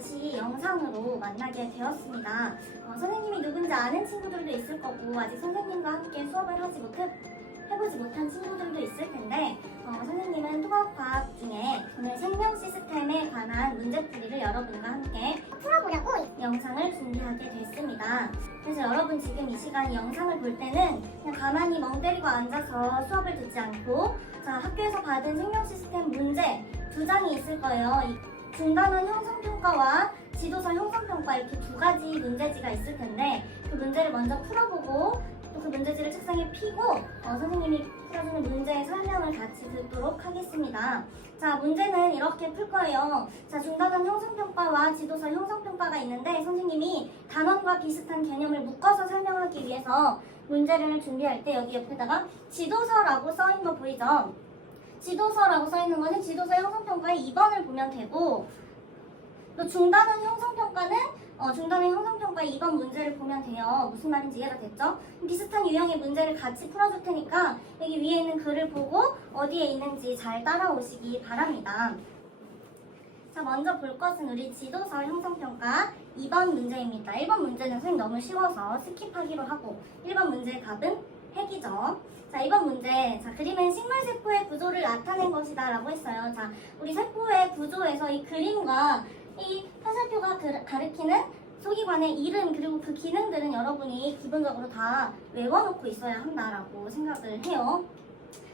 다시 영상으로 만나게 되었습니다. 선생님이 누군지 아는 친구들도 있을 거고 아직 선생님과 함께 수업을 해보지 못한 친구들도 있을 텐데 선생님은 통합과학 중에 오늘 생명 시스템에 관한 문제풀이를 여러분과 함께 풀어보려고 영상을 준비하게 됐습니다. 그래서 여러분 지금 이 시간 영상을 볼 때는 그냥 가만히 멍 때리고 앉아서 수업을 듣지 않고 학교에서 받은 생명 시스템 문제 2장이 있을 거예요. 중단원 형성평가와 지도서 형성평가 이렇게 2가지 문제지가 있을 텐데 그 문제를 먼저 풀어보고 또 그 문제지를 책상에 피고 선생님이 풀어주는 문제의 설명을 같이 듣도록 하겠습니다. 자, 문제는 이렇게 풀 거예요. 자, 중단원 형성평가와 지도서 형성평가가 있는데 선생님이 단원과 비슷한 개념을 묶어서 설명하기 위해서 문제를 준비할 때 여기 옆에다가 지도서라고 써있는 거 보이죠? 지도서라고 써있는 거는 지도서 형성평가의 2번을 보면 되고 또 중단원 형성평가는 중단원 형성평가의 2번 문제를 보면 돼요. 무슨 말인지 이해가 됐죠? 비슷한 유형의 문제를 같이 풀어줄 테니까 여기 위에 있는 글을 보고 어디에 있는지 잘 따라오시기 바랍니다. 자, 먼저 볼 것은 우리 지도서 형성평가 2번 문제입니다. 1번 문제는 선생님 너무 쉬워서 스킵하기로 하고 1번 문제의 답은 핵이죠. 자, 2번 문제. 자, 그림은 식물세포의 구조를 나타낸 것이다 라고 했어요. 자, 우리 세포의 구조에서 이 그림과 이 화살표가 가리키는 소기관의 이름 그리고 그 기능들은 여러분이 기본적으로 다 외워놓고 있어야 한다라고 생각을 해요.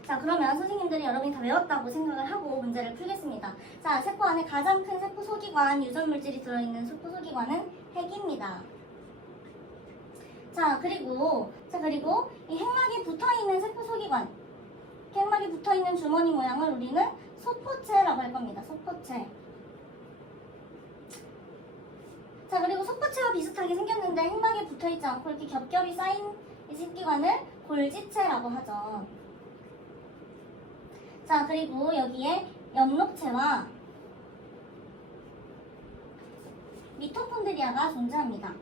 자, 그러면 선생님들이 여러분이 다 외웠다고 생각을 하고 문제를 풀겠습니다. 자, 세포 안에 가장 큰 세포 소기관, 유전물질이 들어있는 세포 소기관은 핵입니다. 자, 그리고 이 핵막이 붙어있는 세포 소기관, 핵막이 붙어있는 주머니 모양을 우리는 소포체라고 할 겁니다. 소포체. 자, 그리고 소포체와 비슷하게 생겼는데 핵막에 붙어있지 않고 이렇게 겹겹이 쌓인 이 식기관을 골지체라고 하죠. 자, 그리고 여기에 엽록체와 미토콘드리아가 존재합니다.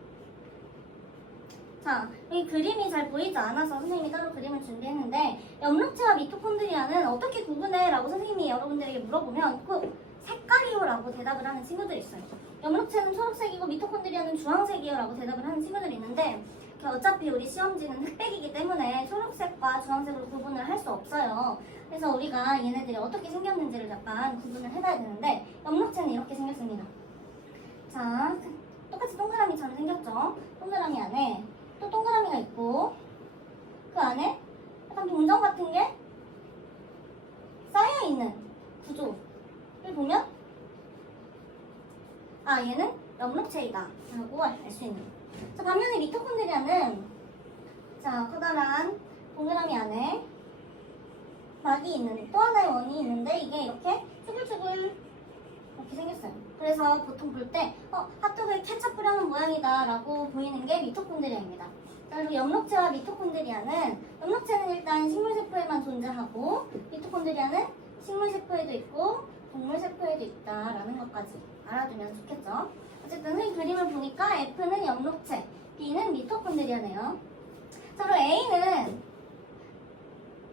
자, 여기 그림이 잘 보이지 않아서 선생님이 따로 그림을 준비했는데 엽록체와 미토콘드리아는 어떻게 구분해? 라고 선생님이 여러분들에게 물어보면 그 색깔이요 라고 대답을 하는 친구들이 있어요. 엽록체는 초록색이고 미토콘드리아는 주황색이요 라고 대답을 하는 친구들이 있는데 어차피 우리 시험지는 흑백이기 때문에 초록색과 주황색으로 구분을 할 수 없어요. 그래서 우리가 얘네들이 어떻게 생겼는지를 약간 구분을 해봐야 되는데 엽록체는 이렇게 생겼습니다. 자, 똑같이 동그라미처럼 생겼죠? 동그라미 안에 또 동그라미가 있고 그 안에 약간 동전 같은 게 쌓여있는 구조를 보면 얘는 엽록체이다 라고 알 수 있는. 자, 반면에 미토콘드리아는 커다란 동그라미 안에 막이 있는 또 하나의 원이 있는데 이게 이렇게 쭈글쭈글 이렇게 생겼어요. 그래서 보통 볼 때 핫도그에 케첩 뿌려놓은 모양이다 라고 보이는 게 미토콘드리아입니다. 자, 그리고 엽록체와 미토콘드리아는 엽록체는 일단 식물세포에만 존재하고 미토콘드리아는 식물세포에도 있고 동물세포에도 있다라는 것까지 알아두면 좋겠죠. 어쨌든 이 그림을 보니까 F는 엽록체, B는 미토콘드리아네요. 자, 그리고 A는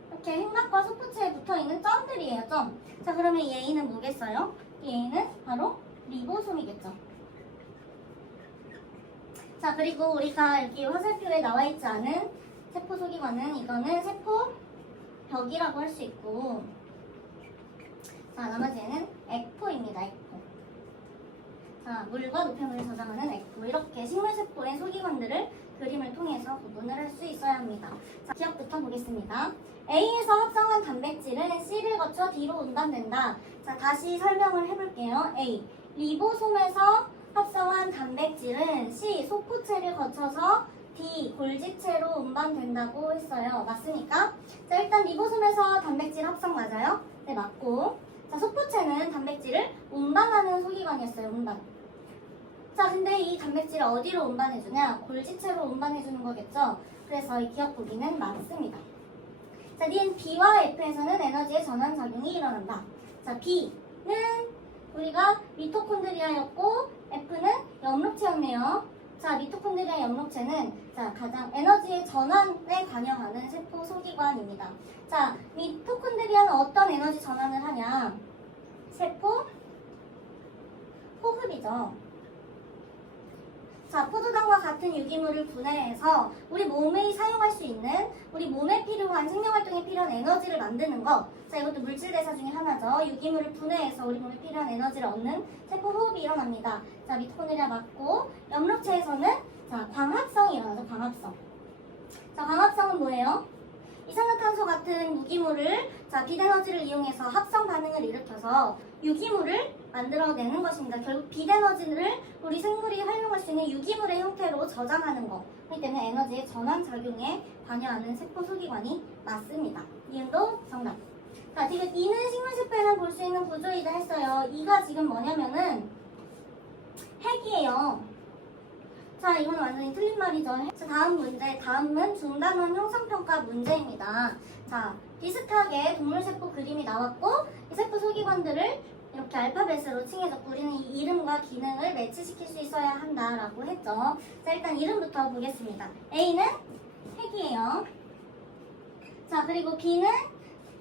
이렇게 핵막과 소포체에 붙어있는 점들이에요. 점. 자, 그러면 이 A는 뭐겠어요? 이 A는 바로 리보솜이겠죠. 자, 그리고 우리가 여기 화살표에 나와있지 않은 세포 소기관은 이거는 세포 벽이라고 할 수 있고 자, 나머지는 액포입니다. 액포. 자, 물과 노폐물을 저장하는 액포. 이렇게 식물세포의 소기관들을 그림을 통해서 구분을 할 수 있어야 합니다. 자, 기억부터 보겠습니다. A에서 합성한 단백질은 C를 거쳐 D로 운반된다. 자, 다시 설명을 해볼게요. A. 리보솜에서 합성한 단백질은 C. 소포체를 거쳐서 D. 골지체로 운반된다고 했어요. 맞습니까? 자, 일단 리보솜에서 단백질 합성 맞아요? 네, 맞고. 자, 소포체는 단백질을 운반하는 소기관이었어요. 운반. 자, 근데 이 단백질을 어디로 운반해주냐? 골지체로 운반해주는 거겠죠? 그래서 이 기억 보기는 맞습니다. 자, B와 F에서는 에너지의 전환작용이 일어난다. 자, B는 우리가 미토콘드리아였고 F는 엽록체였네요. 자, 미토콘드리아 엽록체는 가장 에너지의 전환에 관여하는 세포 소기관입니다. 자, 미토콘드리아는 어떤 에너지 전환을 하냐? 세포 호흡이죠. 자, 포도당과 같은 유기물을 분해해서 우리 몸에 사용할 수 있는, 우리 몸에 필요한, 생명활동에 필요한 에너지를 만드는 거. 자, 이것도 물질대사 중에 하나죠. 유기물을 분해해서 우리 몸에 필요한 에너지를 얻는 세포호흡이 일어납니다. 자, 미토콘드리아 맞고, 엽록체에서는 자, 광합성이 일어나죠. 광합성. 자, 광합성은 뭐예요? 이산화탄소 같은 무기물을 자, 빛에너지를 이용해서 합성 반응을 일으켜서 유기물을 만들어내는 것입니다. 결국 빛에너지를 우리 생물이 활용할 수 있는 유기물의 형태로 저장하는 것. 그렇기 때문에 에너지의 전환 작용에 관여하는 세포 소기관이 맞습니다. 이음도 정답. 자, 지금 이는 식물세포에만 볼 수 있는 구조이다 했어요. 이가 지금 뭐냐면은 핵이에요. 자, 이건 완전히 틀린 말이죠. 자, 다음 문제. 다음은 중단원 형성평가 문제입니다. 자, 비슷하게 동물세포 그림이 나왔고, 이 세포 소기관들을 이렇게 알파벳으로 칭해서 우리는 이 이름과 기능을 매치시킬 수 있어야 한다라고 했죠. 자, 일단 이름부터 보겠습니다. A는 핵이에요. 자, 그리고 B는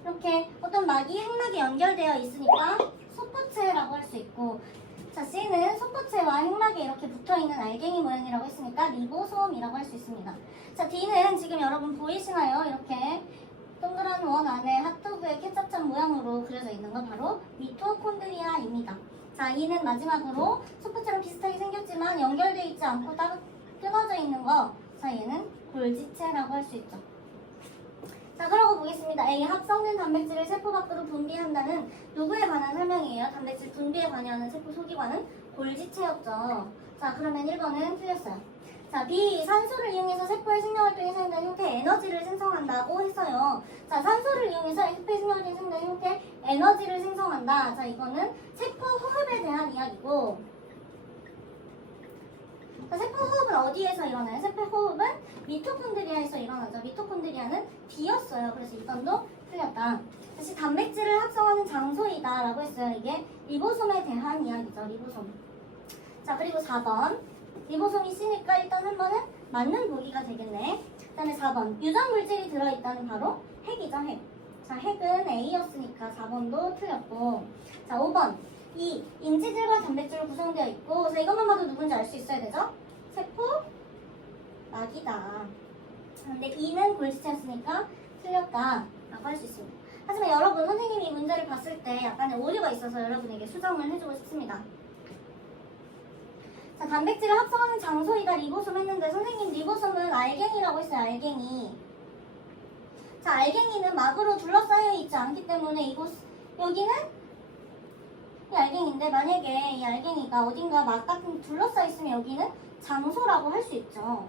이렇게 어떤 막이 핵막이 연결되어 있으니까 소포체라고 할 수 있고, 자, C는 소포체와 핵막에 이렇게 붙어있는 알갱이 모양이라고 했으니까 리보솜이라고 할 수 있습니다. 자, D는 지금 여러분 보이시나요? 이렇게 동그란 원 안에 핫도그의 케첩처럼 모양으로 그려져 있는 건 바로 미토콘드리아입니다. 자, E는 마지막으로 소포체랑 비슷하게 생겼지만 연결되어 있지 않고 따로 끊어져 있는 거. 자, 얘는 골지체라고 할 수 있죠. 자, 그러고 보겠습니다. A. 합성된 단백질을 세포 밖으로 분비한다는 누구에 관한 설명이에요? 단백질 분비에 관여하는 세포 소기관은 골지체였죠. 자, 그러면 1번은 틀렸어요. 자, B. 산소를 이용해서 세포의 생명활동에 사용되는 형태의 에너지를 생성한다고 했어요. 자, 산소를 이용해서 세포의 생명활동에 사용되는 형태의 에너지를 생성한다. 자, 이거는 세포 호흡에 대한 이야기고, 자, 세포 호흡은 어디에서 일어나요? 세포 호흡은 미토콘드리아에서 일어나죠. 미토콘드리아는 D였어요. 그래서 이번도 틀렸다. 다시 단백질을 합성하는 장소이다 라고 했어요. 이게 리보솜에 대한 이야기죠. 리보솜. 자, 그리고 4번. 리보솜이 C니까 일단 한 번은 맞는 보기가 되겠네. 그 다음에 4번. 유전 물질이 들어있다는 바로 핵이죠. 핵. 자, 핵은 A였으니까 4번도 틀렸고. 자, 5번. 이 인지질과 단백질로 구성되어 있고, 자, 이것만 봐도 누군지 알 수 있어야 되죠? 세포 막이다. 근데 E는 골지체였으니까 틀렸다 라고 할 수 있습니다. 하지만 여러분, 선생님이 이 문제를 봤을 때 약간의 오류가 있어서 여러분에게 수정을 해주고 싶습니다. 자, 단백질을 합성하는 장소이다 리보솜 했는데 선생님 리보솜은 알갱이라고 했어요. 알갱이. 자, 알갱이는 막으로 둘러싸여 있지 않기 때문에 여기는 이 알갱이인데 만약에 이 알갱이가 어딘가 막 같은 둘러싸여 있으면 여기는 장소라고 할 수 있죠.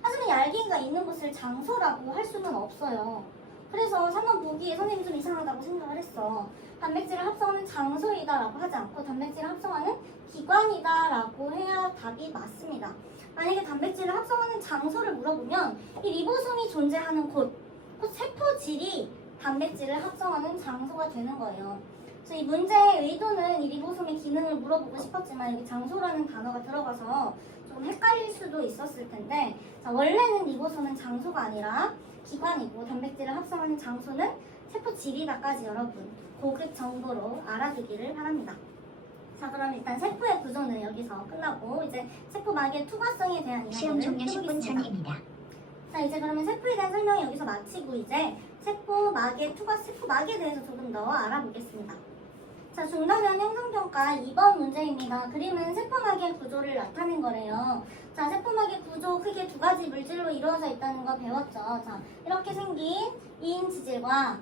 하지만 이 알갱이가 있는 곳을 장소라고 할 수는 없어요. 그래서 3번 보기에 선생님이 좀 이상하다고 생각을 했어. 단백질을 합성하는 장소이다 라고 하지 않고 단백질을 합성하는 기관이다 라고 해야 답이 맞습니다. 만약에 단백질을 합성하는 장소를 물어보면 이 리보솜이 존재하는 곳, 그 세포질이 단백질을 합성하는 장소가 되는 거예요. 그래서 이 문제의 의도는 이 리보솜의 기능을 물어보고 싶었지만 여기 장소라는 단어가 들어가서 좀 헷갈릴 수도 있었을 텐데, 자, 원래는 리보솜은 장소가 아니라 기관이고 단백질을 합성하는 장소는 세포질이다까지 여러분 고급 정보로 알아두기를 바랍니다. 자, 그럼 일단 세포의 구조는 여기서 끝나고 이제 세포막의 투과성에 대한 시험 이야기를 종료 10분 해보겠습니다. 전입니다. 자, 이제 그러면 세포에 대한 설명이 여기서 마치고 이제 세포막에 대해서 조금 더 알아보겠습니다. 자, 중단면 형성평가 2번 문제입니다. 그림은 세포막의 구조를 나타낸 거래요. 자, 세포막의 구조 크게 두 가지 물질로 이루어져 있다는 거 배웠죠. 자, 이렇게 생긴 인지질과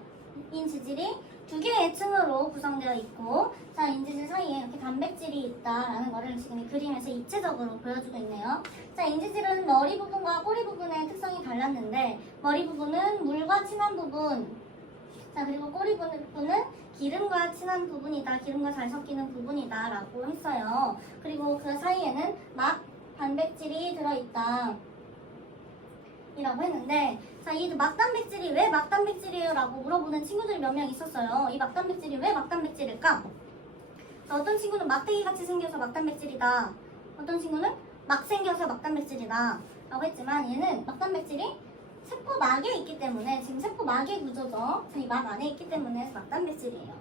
인지질이 두 개의 층으로 구성되어 있고, 자, 인지질 사이에 이렇게 단백질이 있다라는 거를 지금 이 그림에서 입체적으로 보여주고 있네요. 자, 인지질은 머리 부분과 꼬리 부분의 특성이 달랐는데, 머리 부분은 물과 친한 부분, 자, 그리고 꼬리 부분은 기름과 친한 부분이다, 기름과 잘 섞이는 부분이다 라고 했어요. 그리고 그 사이에는 막 단백질이 들어있다 이라고 했는데, 자, 이 막단백질이 왜 막단백질이에요? 라고 물어보는 친구들이 몇 명 있었어요. 이 막단백질이 왜 막단백질일까? 자, 어떤 친구는 막대기 같이 생겨서 막단백질이다, 어떤 친구는 막 생겨서 막단백질이다 라고 했지만, 얘는 막단백질이 세포막에 있기 때문에, 지금 세포막의 구조죠. 이 막 안에 있기 때문에 막단백질이에요.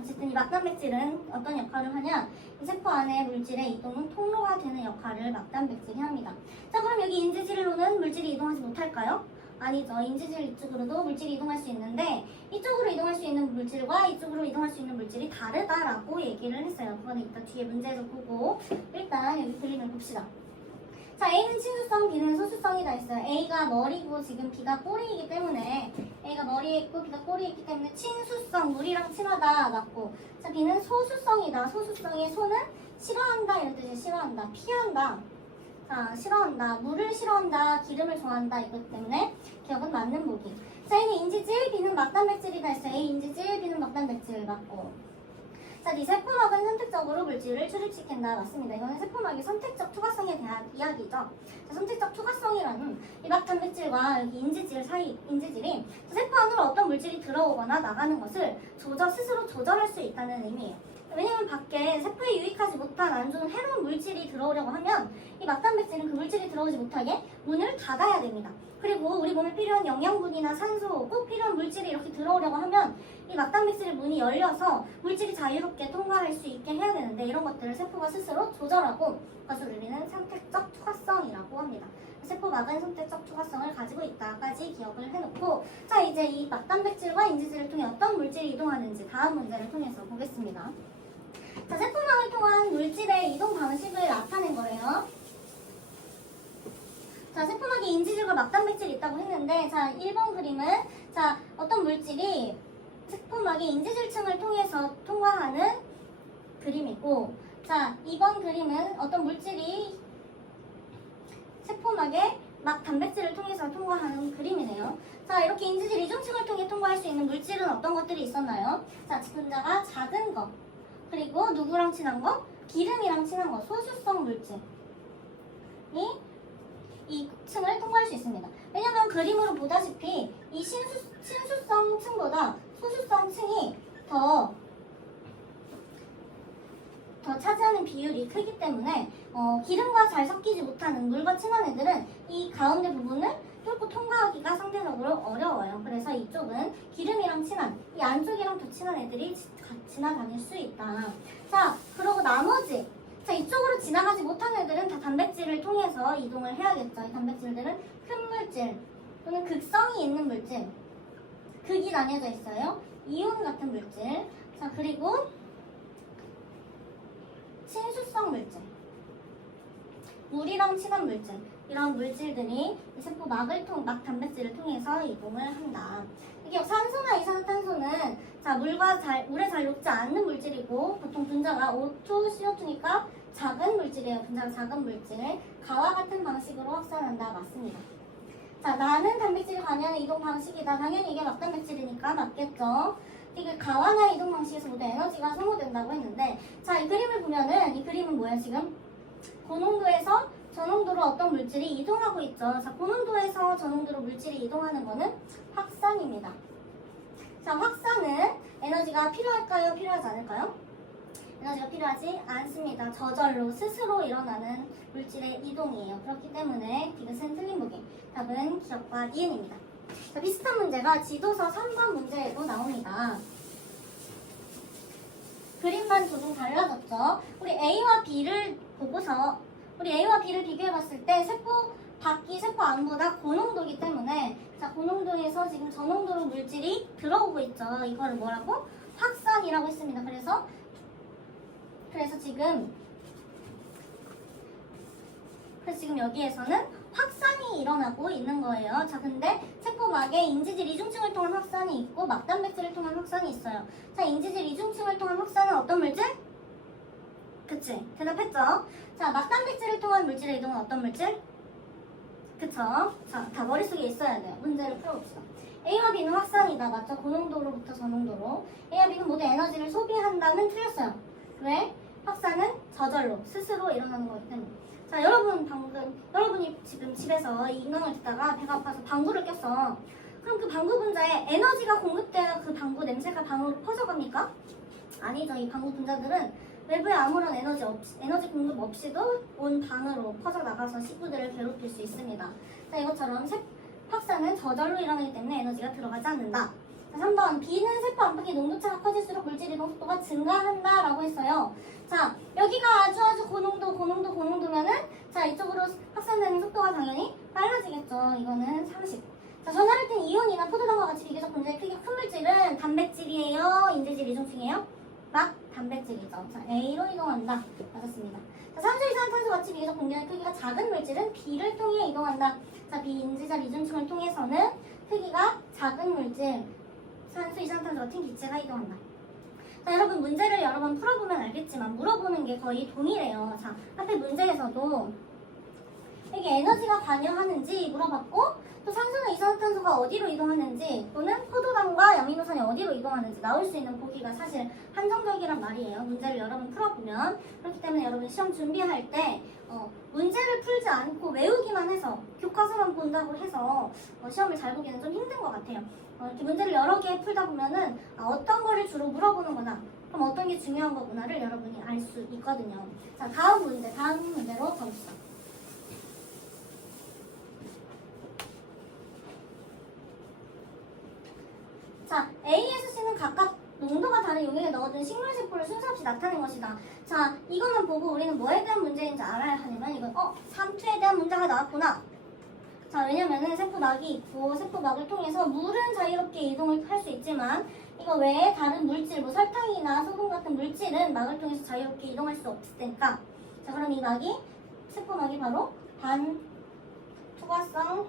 어쨌든 이 막단백질은 어떤 역할을 하냐? 이 세포 안에 물질의 이동은 통로가 되는 역할을 막단백질이 합니다. 자, 그럼 여기 인지질로는 물질이 이동하지 못할까요? 아니죠. 인지질 이쪽으로도 물질이 이동할 수 있는데 이쪽으로 이동할 수 있는 물질과 이쪽으로 이동할 수 있는 물질이 다르다라고 얘기를 했어요. 그거는 이따 뒤에 문제에서 보고 일단 여기 그림을 봅시다. 자, A는 친수성, B는 소수성이다 했어요. A가 머리고 지금 B가 꼬리이기 때문에 A가 머리에 있고 B가 꼬리에 있기 때문에 친수성, 물이랑 친하다 맞고, 자, B는 소수성이다. 소수성의 소는 싫어한다 이런 뜻이에요. 싫어한다, 피한다. 자, 싫어한다, 물을 싫어한다, 기름을 좋아한다 이것 때문에 기억은 맞는 보기. 자, A는 인지질, B는 막단백질이다 했어요. A 인지질, B는 막단백질 맞고. 자, 이 세포막은 선택적으로 물질을 출입시킨다. 맞습니다. 이거는 세포막의 선택적 투과성에 대한 이야기죠. 자, 선택적 투과성이라는 이 막단백질과 여기 인지질 사이, 인지질이 세포 안으로 어떤 물질이 들어오거나 나가는 것을 스스로 조절할 수 있다는 의미예요. 왜냐면 밖에 세포에 유익하지 못한 안 좋은 해로운 물질이 들어오려고 하면 이 막단백질은 그 물질이 들어오지 못하게 문을 닫아야 됩니다. 그리고 우리 몸에 필요한 영양분이나 산소, 꼭 필요한 물질이 이렇게 들어오려고 하면 이 막단백질의 문이 열려서 물질이 자유롭게 통과할 수 있게 해야 되는데 이런 것들을 세포가 스스로 조절하고 그것을 우리는 선택적 투과성이라고 합니다. 세포막은 선택적 투과성을 가지고 있다까지 기억을 해놓고, 자, 이제 이 막단백질과 인지질을 통해 어떤 물질이 이동하는지 다음 문제를 통해서 보겠습니다. 자, 세포막을 통한 물질의 이동 방식을 나타낸 거예요. 자, 세포막에 인지질과 막단백질이 있다고 했는데, 자, 1번 그림은, 자, 어떤 물질이 세포막의 인지질층을 통해서 통과하는 그림이고, 자, 2번 그림은 어떤 물질이 세포막의 막단백질을 통해서 통과하는 그림이네요. 자, 이렇게 인지질 이중층을 통해 통과할 수 있는 물질은 어떤 것들이 있었나요? 자, 분자가 작은 거, 그리고 누구랑 친한 거? 기름이랑 친한 거, 소수성 물질이 이 층을 통과할 수 있습니다. 왜냐하면 그림으로 보다시피 이 친수성 층보다 소수성 층이 더 차지하는 비율이 크기 때문에 기름과 잘 섞이지 못하는 물과 친한 애들은 이 가운데 부분을 뚫고 통과하기가 상대적으로 어려워요. 그래서 이쪽은 기름이랑 친한, 이 안쪽이랑 더 친한 애들이 지나다닐 수 있다. 자, 그리고 나머지, 자, 이쪽으로 지나가지 못하는 애들은 다 단백질을 통해서 이동을 해야겠죠. 이 단백질들은 큰 물질 또는 극성이 있는 물질, 극이 나뉘어져 있어요. 이온 같은 물질. 자, 그리고 친수성 물질, 물이랑 친한 물질, 이런 물질들이 세포 막 단백질을 통해서 이동을 한다. 이게 산소나 이산화탄소는 자, 물에 잘 녹지 않는 물질이고 보통 분자가 O2, CO2니까 작은 물질이에요. 분자가 작은 물질. 가와 같은 방식으로 확산한다. 맞습니다. 자, 나는 단백질이 관여하는 이동 방식이다. 당연히 이게 막단백질이니까 맞겠죠. 이게 가와나 이동 방식에서 모두 에너지가 소모된다고 했는데, 자, 이 그림을 보면은 이 그림은 뭐야 지금? 고농도에서 저농도로 어떤 물질이 이동하고 있죠. 자, 고농도에서 저농도로 물질이 이동하는 거는 확산입니다. 자, 확산은 에너지가 필요할까요? 필요하지 않을까요? 에너지가 필요하지 않습니다. 저절로 스스로 일어나는 물질의 이동이에요. 그렇기 때문에 디귿은 틀린 보기. 답은 기억과 이은입니다. 자, 비슷한 문제가 지도서 3번 문제에도 나옵니다. 그림만 조금 달라졌죠. 우리 A와 B를 비교해봤을 때 세포 안보다 고농도이기 때문에, 자, 고농도에서 지금 저농도로 물질이 들어오고 있죠. 이거를 뭐라고? 확산이라고 했습니다. 그래서 지금 여기에서는 확산이 일어나고 있는 거예요. 자, 근데 세포막에 인지질 이중층을 통한 확산이 있고 막단백질을 통한 확산이 있어요. 자, 인지질 이중층을 통한 확산은 어떤 물질? 그치? 대답했죠? 자, 막단백질을 통한 물질의 이동은 어떤 물질? 그쵸? 자, 다 머릿속에 있어야 돼요. 문제를 풀어봅시다. A와 B는 확산이다. 맞죠? 고농도로부터 저농도로. A와 B는 모두 에너지를 소비한다는 틀렸어요. 왜? 확산은 저절로, 스스로 일어나는 거기 때문에. 자, 여러분이 지금 집에서 이 인강을 듣다가 배가 아파서 방구를 꼈어. 그럼 그 방구 분자에 에너지가 공급돼야 그 방구 냄새가 방으로 퍼져갑니까? 아니죠. 이 방구 분자들은 외부에 아무런 에너지 공급 없이도 온 방으로 퍼져나가서 식구들을 괴롭힐 수 있습니다. 자, 이것처럼 확산은 저절로 일어나기 때문에 에너지가 들어가지 않는다. 자, 3번 B는 세포 안팎의 농도차가 커질수록 물질 이동 속도가 증가한다 라고 했어요. 자, 여기가 아주 고농도면은 자, 이쪽으로 확산되는 속도가 당연히 빨라지겠죠. 이거는 30. 자, 전하를 땐 이온이나 포도당과 같이 비교적 분자의 크기가 큰 물질은 단백질이에요, 인재질 이중층이에요? 막 단백질이죠. 자, A로 이동한다. 맞았습니다. 자, 산소 이산화탄소 같이 비교적 분자의 크기가 작은 물질은 B를 통해 이동한다. 자, B 인지자 이중층을 통해서는 크기가 작은 물질, 산소 이산화탄소 같은 기체가 이동한다. 자, 여러분 문제를 여러 번 풀어보면 알겠지만 물어보는 게 거의 동일해요. 자, 앞에 문제에서도 이게 에너지가 관여하는지 물어봤고, 또 산소나 이산화탄소가 어디로 이동하는지, 또는 포도당과 아미노산이 어디로 이동하는지 나올 수 있는 보기가 사실 한정적이란 말이에요. 문제를 여러 번 풀어보면. 그렇기 때문에 여러분 시험 준비할 때 문제를 풀지 않고 외우기만 해서 교과서만 본다고 해서 시험을 잘 보기는 좀 힘든 것 같아요. 이렇게 문제를 여러 개 풀다 보면은 어떤 거를 주로 물어보는 거나 그럼 어떤 게 중요한 거구나를 여러분이 알 수 있거든요. 자, 다음 문제로 가봅시다. 자, A에서 C는 각각 농도가 다른 용액에 넣어둔 식물세포를 순서 없이 나타낸 것이다. 자, 이것만 보고 우리는 뭐에 대한 문제인지 알아야 하냐면 이건 삼투에 대한 문제가 나왔구나. 자, 왜냐면은 세포막이 있고 세포막을 통해서 물은 자유롭게 이동을 할 수 있지만 이거 외에 다른 물질, 뭐 설탕이나 소금 같은 물질은 막을 통해서 자유롭게 이동할 수 없으니까. 자, 그럼 이 세포막이 바로 반투과성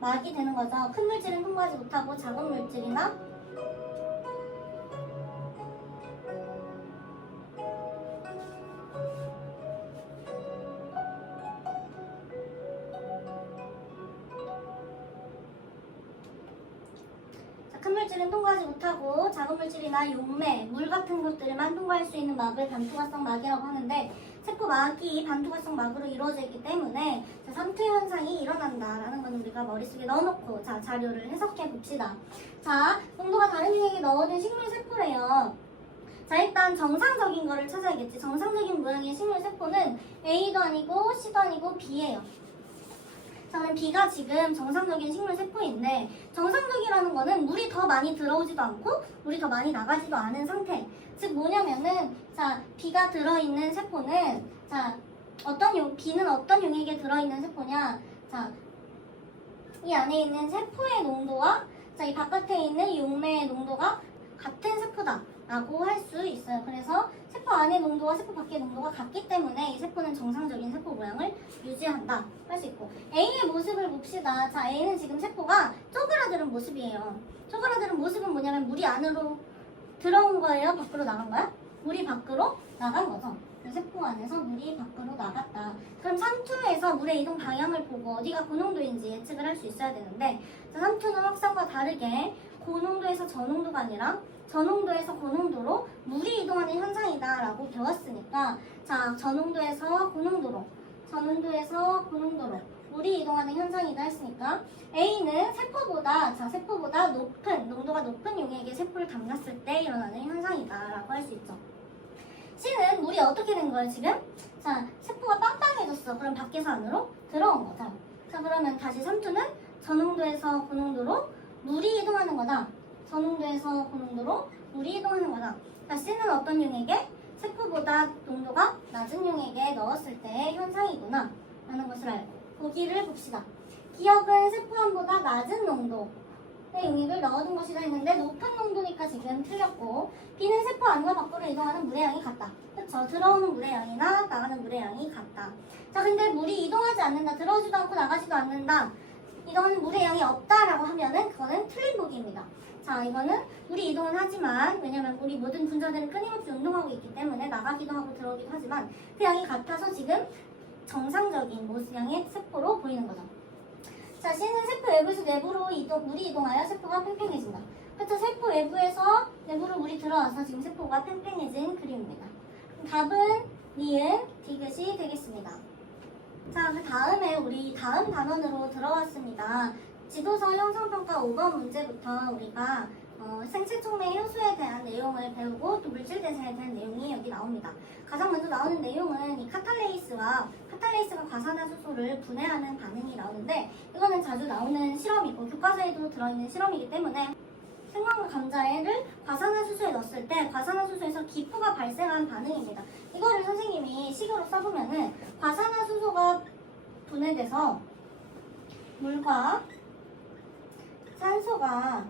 막이 되는 거죠. 큰 물질은 통과하지 못하고 작은 물질이나 큰 물질은 통과하지 못하고 작은 물질이나 용매, 물 같은 것들만 통과할 수 있는 막을 반투과성 막이라고 하는데, 세포막이 반투과성 막으로 이루어져 있기 때문에 삼투 현상이 일어난다라는 건 우리가 머릿속에 넣어놓고 자, 자료를 해석해 봅시다. 자, 농도가 다른 용액에 넣어둔 식물 세포래요. 자, 일단 정상적인 거를 찾아야겠지. 정상적인 모양의 식물 세포는 A도 아니고 C도 아니고 B예요. 자, 그럼 B가 지금 정상적인 식물 세포인데, 정상적이라는 거는 물이 더 많이 들어오지도 않고 물이 더 많이 나가지도 않은 상태. 즉 뭐냐면은, 자, B가 들어있는 세포는, 자, B는 어떤 용액에 들어있는 세포냐? 자, 이 안에 있는 세포의 농도와 자, 이 바깥에 있는 용매의 농도가 같은 세포다 라고 할 수 있어요. 그래서 세포 안의 농도와 세포 밖의 농도가 같기 때문에 이 세포는 정상적인 세포 모양을 유지한다 할 수 있고, A의 모습을 봅시다. 자, A는 지금 세포가 쪼그라드는 모습이에요. 쪼그라드는 모습은 뭐냐면 물이 안으로 들어온 거예요? 밖으로 나간 거야? 물이 밖으로 나간 거죠. 세포 안에서 물이 밖으로 나갔다. 그럼 삼투에서 물의 이동 방향을 보고 어디가 고농도인지 예측을 할 수 있어야 되는데, 자, 삼투는 확산과 다르게 고농도에서 저농도가 아니라 저농도에서 고농도로 물이 이동하는 현상이다 라고 배웠으니까, 자, 저농도에서 고농도로 물이 이동하는 현상이다 했으니까 A는 세포보다 농도가 높은 용액에 세포를 담갔을 때 일어나는 현상이다 라고 할 수 있죠. C는 물이 어떻게 된 거예요 지금? 자, 세포가 빵빵해졌어. 그럼 밖에서 안으로 들어온 거죠. 자, 그러면 다시 삼투는 저농도에서 고농도로 물이 이동하는 거다. 저농도에서 고농도로 물이 이동하는 거다. 자, C는 어떤 용액에? 세포보다 농도가 낮은 용액에 넣었을 때의 현상이구나 라는 것을 알고 보기를 봅시다. 기억은 세포안보다 낮은 농도의 용액을 넣어둔 것이다 했는데 높은 농도니까 지금 틀렸고, B는 세포 안과 밖으로 이동하는 물의 양이 같다. 그쵸? 들어오는 물의 양이나 나가는 물의 양이 같다. 자, 근데 물이 이동하지 않는다. 들어오지도 않고 나가지도 않는다. 이거는 물의 양이 없다라고 하면은 그거는 틀린 보기입니다. 자, 이거는 물이 이동은 하지만, 왜냐면 우리 모든 분자들은 끊임없이 운동하고 있기 때문에 나가기도 하고 들어오기도 하지만 그 양이 같아서 지금 정상적인 모양의 세포로 보이는 거죠. 자, C는 세포 외부에서 내부로 물이 이동하여 세포가 팽팽해진다. 그렇죠? 세포 외부에서 내부로 물이 들어와서 지금 세포가 팽팽해진 그림입니다. 답은 니은 디귿이 되겠습니다. 자, 그 다음에 우리 다음 단원으로 들어왔습니다. 지도서 형성평가 5번 문제부터 우리가 생체촉매 효소에 대한 내용을 배우고 또 물질대사에 대한 내용이 여기 나옵니다. 가장 먼저 나오는 내용은 이 카탈레이스가 과산화수소를 분해하는 반응이 나오는데, 이거는 자주 나오는 실험이고 교과서에도 들어있는 실험이기 때문에 생강과 감자를 과산화수소에 넣었을 때 과산화수소에서 기포가 발생한 반응입니다. 이거를 선생님이 식으로 써보면은 과산화수소가 분해돼서 물과 산소가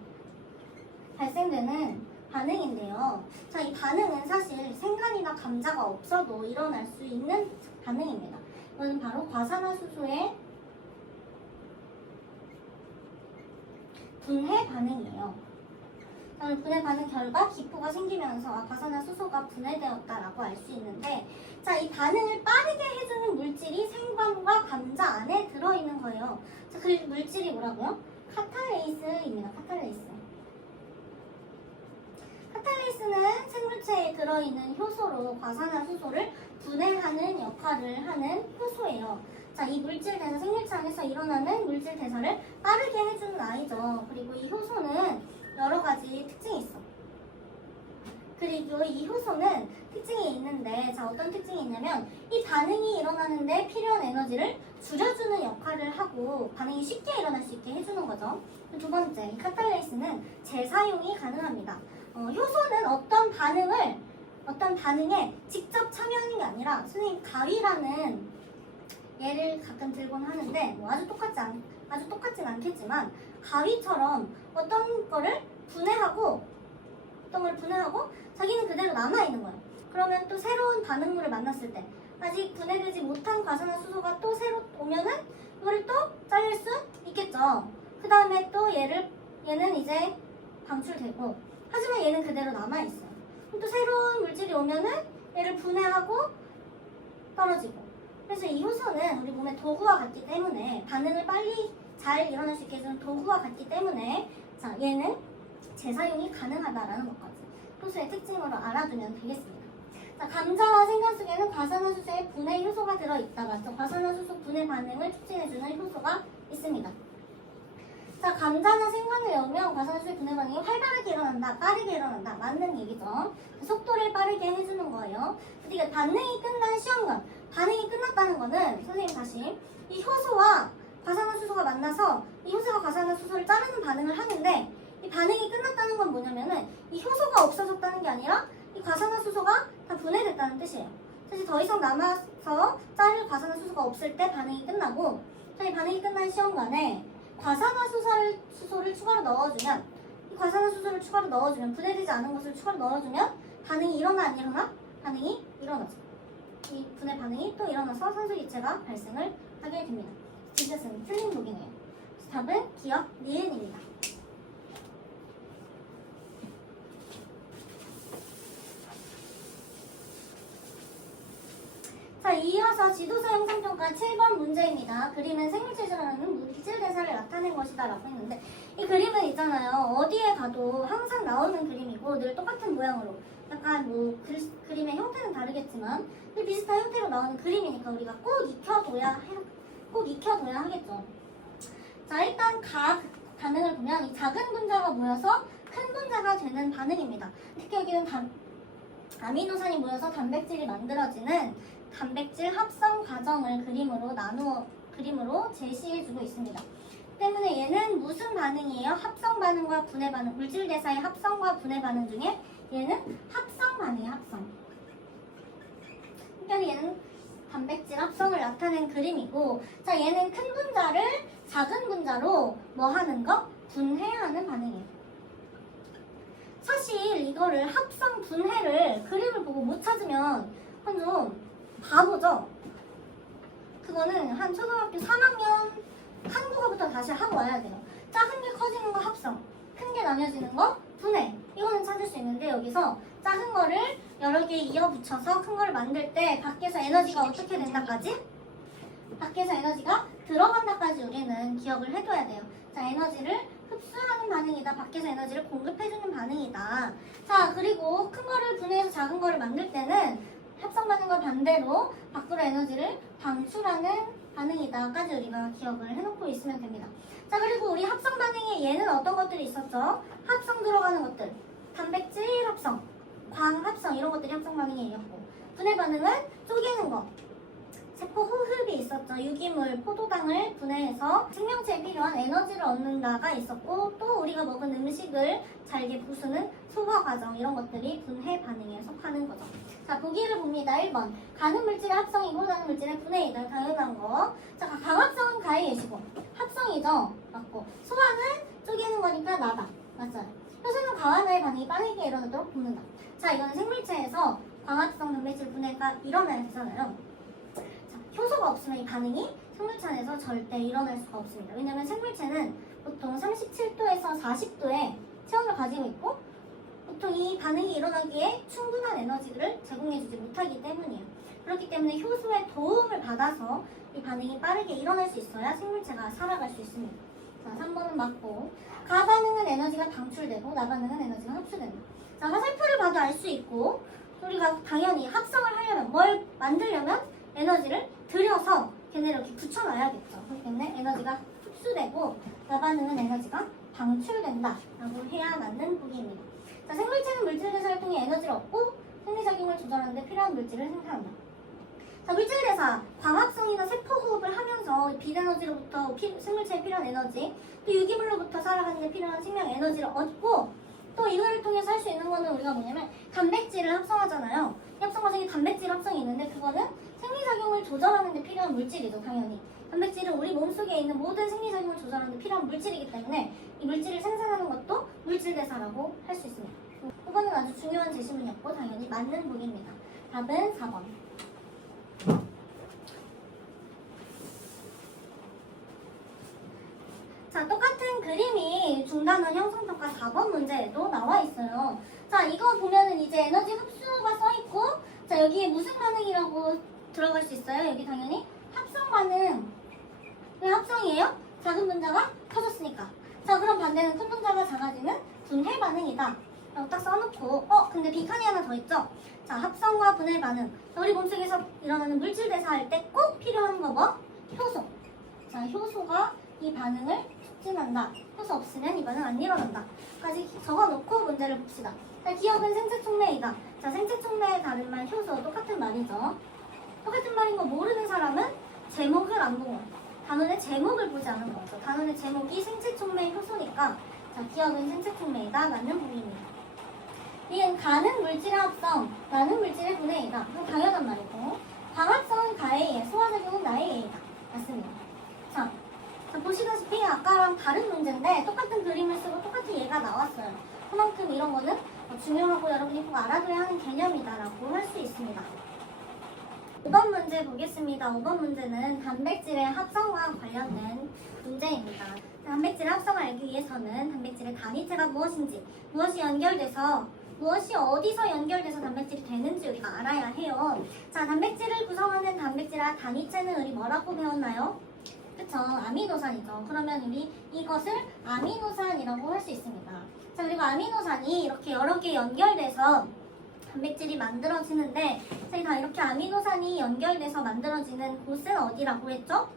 발생되는 반응인데요. 자, 이 반응은 사실 생강이나 감자가 없어도 일어날 수 있는 반응입니다. 이거는 바로 과산화수소의 분해 반응이에요. 분해 반응 결과 기포가 생기면서 과산화수소가 분해되었다라고 알 수 있는데, 자, 이 반응을 빠르게 해주는 물질이 생강과 감자 안에 들어있는 거예요. 자, 그 물질이 뭐라고요? 카탈레이스입니다. 카탈레이스는 생물체에 들어있는 효소로 과산화수소를 분해하는 역할을 하는 효소예요. 자, 이 물질 대사, 생물체 안에서 일어나는 물질 대사를 빠르게 해주는 아이죠. 그리고 이 효소는 여러 가지 특징이 있어. 그리고 이 효소는 특징이 있는데, 자, 어떤 특징이 있냐면 이 반응이 일어나는데 필요한 에너지를 줄여주는 역할을 하고 반응이 쉽게 일어날 수 있게 해주는 거죠. 두 번째, 이 카탈레이스는 재사용이 가능합니다. 효소는 어떤 반응에 직접 참여하는 게 아니라, 선생님 가위라는 얘를 가끔 들곤 하는데 아주 똑같진 않겠지만 가위처럼 어떤 거를 분해하고 자기는 그대로 남아있는 거예요. 그러면 또 새로운 반응물을 만났을 때 아직 분해되지 못한 과산화수소가 또 새로 오면은 이거를 또 잘릴 수 있겠죠. 그 다음에 또 얘는 이제 방출되고, 하지만 얘는 그대로 남아있어요. 또 새로운 물질이 오면은 얘를 분해하고 떨어지고. 그래서 이 효소는 우리 몸의 도구와 같기 때문에, 반응을 빨리 잘 일어날 수 있게 해주는 도구와 같기 때문에, 자, 얘는 재사용이 가능하다라는 것까지 효소의 특징으로 알아두면 되겠습니다. 자, 감자와 생강 속에는 과산화수소의 분해 효소가 들어있다. 맞죠? 과산화수소 분해 반응을 촉진해주는 효소가 있습니다. 자, 감자나 생강을 넣으면 과산화수소의 분해 반응이 활발하게 일어난다, 빠르게 일어난다. 맞는 얘기죠. 속도를 빠르게 해주는 거예요. 그러니까 반응이 끝난 시험관, 반응이 끝났다는 거는, 선생님 다시, 이 효소와 과산화수소가 만나서 이 효소가 과산화수소를 자르는 반응을 하는데, 이 반응이 끝났다는 건 뭐냐면은 이 효소가 없어졌다는 게 아니라 이 과산화수소가 다 분해됐다는 뜻이에요. 사실 더 이상 남아서 자를 과산화수소가 없을 때 반응이 끝나고, 이 반응이 끝난 시험관에 과산화수소를 추가로 넣어주면, 이 과산화수소를 추가로 넣어주면, 분해되지 않은 것을 추가로 넣어주면 반응이 일어나 안 일어나? 반응이 일어나죠. 이 분해 반응이 또 일어나서 산소기체가 발생을 하게 됩니다. 이것은 틀린 독이네요. 답은 기억 니은입니다. 자, 이어서 지도서 형상평가 7번 문제입니다. 그림은 생물체에서는 물질 대사를 나타낸 것이다 라고 했는데, 이 그림은 있잖아요. 어디에 가도 항상 나오는 그림이고 늘 똑같은 모양으로, 약간 뭐 그림의 형태는 다르겠지만 늘 비슷한 형태로 나오는 그림이니까 우리가 꼭 익혀둬야 하겠죠. 자, 일단 각 반응을 보면 이 작은 분자가 모여서 큰 분자가 되는 반응입니다. 특히 여기는 아미노산이 모여서 단백질이 만들어지는 단백질 합성 과정을 그림으로 제시해주고 있습니다. 때문에 얘는 무슨 반응이에요? 합성 반응과 분해 반응, 물질 대사의 합성과 분해 반응 중에 얘는 합성 반응이에요. 합성. 그러니까 얘는 단백질 합성을 나타낸 그림이고, 자, 얘는 큰 분자를 작은 분자로 뭐 하는 거? 분해하는 반응이에요. 사실 이거를 합성 분해를 그림을 보고 못 찾으면 좀 바보죠? 그거는 한 초등학교 3학년 한국어부터 다시 하고 와야 돼요. 작은 게 커지는 거 합성, 큰 게 나뉘어지는 거 분해. 이거는 찾을 수 있는데, 여기서 작은 거를 여러 개 이어 붙여서 큰 거를 만들 때 밖에서 에너지가 어떻게 된다까지? 밖에서 에너지가 들어간다까지 우리는 기억을 해둬야 돼요. 자, 에너지를 흡수하는 반응이다. 밖에서 에너지를 공급해주는 반응이다. 자, 그리고 큰 거를 분해해서 작은 거를 만들 때는 합성 반응과 반대로 밖으로 에너지를 방출하는 반응이다까지 우리가 기억을 해놓고 있으면 됩니다. 자, 그리고 우리 합성 반응에 얘는 어떤 것들이 있었죠? 합성 들어가는 것들, 단백질 합성, 광 합성, 이런 것들이 합성 반응이었고, 분해 반응은 쪼개는 거, 세포 호흡이 있었죠. 유기물, 포도당을 분해해서 생명체에 필요한 에너지를 얻는다가 있었고, 또 우리가 먹은 음식을 잘게 부수는 소화 과정, 이런 것들이 분해 반응에 속하는 거죠. 자, 보기를 봅니다. 1번. 가는 물질의 합성이고 나는 물질의 분해이다. 당연한 거. 자, 광합성은 가에 계시고, 합성이죠. 맞고. 소화는 쪼개는 거니까 나다. 맞아요. 효소는 가와 나의 반응이 빠르게 일어나도록 돕는다. 자, 이거는 생물체에서 광합성 단백질 분해가 일어나야 되잖아요. 자, 효소가 없으면 이 반응이 생물체 안에서 절대 일어날 수가 없습니다. 왜냐하면 생물체는 보통 37도에서 40도의 체온을 가지고 있고, 보통 이 반응이 일어나기에 충분한 에너지를 제공해주지 못하기 때문이에요. 그렇기 때문에 효소의 도움을 받아서 이 반응이 빠르게 일어날 수 있어야 생물체가 살아갈 수 있습니다. 자, 3번은 맞고, 가 반응은 에너지가 방출되고 나 반응은 에너지가 흡수된다. 자, 화살표를 봐도 알 수 있고, 우리가 당연히 합성을 하려면, 뭘 만들려면 에너지를 들여서 걔네를 이렇게 붙여놔야겠죠. 그렇기 때문에 에너지가 흡수되고 나 반응은 에너지가 방출된다 라고 해야 맞는 보기입니다. 자, 생물체는 물질 대사를 통해 에너지를 얻고 생리작용을 조절하는 데 필요한 물질을 생산한다. 자, 물질 대사, 광합성이나 세포 호흡을 하면서 빛에너지로부터 생물체에 필요한 에너지, 또 유기물로부터 살아가는 데 필요한 생명 에너지를 얻고, 또 이거를 통해서 할 수 있는 거는 우리가 뭐냐면 단백질을 합성하잖아요. 이 합성 과정에 단백질 합성이 있는데 그거는 생리작용을 조절하는 데 필요한 물질이죠, 당연히. 단백질은 우리 몸속에 있는 모든 생리작용을 조절하는 데 필요한 물질이기 때문에 이 물질을 생산하는 것도 물질 대사라고 할 수 있습니다. 이거는 아주 중요한 제시문이었고 당연히 맞는 보기입니다. 답은 4번. 자, 똑같은 그림이 중단원 형성평가 4번 문제에도 나와 있어요. 자, 이거 보면은 이제 에너지 흡수가 써있고, 자, 여기에 무슨 반응이라고 들어갈 수 있어요? 여기 당연히 합성 반응. 왜 합성이에요? 작은 분자가 커졌으니까. 자, 그럼 반대는 큰 분자가 작아지는 분해 반응이다. 라고 딱 써놓고, 근데 빈칸이 하나 더 있죠? 자, 합성과 분해 반응. 우리 몸속에서 일어나는 물질 대사할 때 꼭 필요한 거 뭐? 효소. 자, 효소가 이 반응을 촉진한다. 효소 없으면 이 반응 안 일어난다. 까지 적어놓고 문제를 봅시다. 자, 기억은 생체 촉매이다. 자, 생체 촉매의 다른 말 효소 똑같은 말이죠. 똑같은 말인 거 모르는 사람은 제목을 안 보고 단원의 제목을 보지 않은 거죠. 단원의 제목이 생체 촉매 효소니까 자, 기억은 생체 촉매이다. 맞는 부분입니다. 이은 가는 물질의 합성, 나는 물질의 분해이다. 이건 당연한 말이고, 광합성은 가에 의해, 소화작용은 나에 의해이다. 맞습니다. 자, 보시다시피 아까랑 다른 문제인데 똑같은 그림을 쓰고 똑같은 예가 나왔어요. 그만큼 이런 거는 중요하고 여러분이 꼭 알아둬야 하는 개념이다라고 할 수 있습니다. 5번 문제 보겠습니다. 5번 문제는 단백질의 합성과 관련된 문제입니다. 단백질의 합성을 알기 위해서는 단백질의 단위체가 무엇인지, 무엇이 연결돼서 무엇이 어디서 연결돼서 단백질이 되는지 우리가 알아야 해요. 자, 단백질을 구성하는 단백질의 단위체는 우리 뭐라고 배웠나요? 그쵸, 아미노산이죠. 그러면 우리 이것을 아미노산이라고 할 수 있습니다. 자, 그리고 아미노산이 이렇게 여러 개 연결돼서 단백질이 만들어지는데, 자, 이렇게 아미노산이 연결돼서 만들어지는 곳은 어디라고 했죠?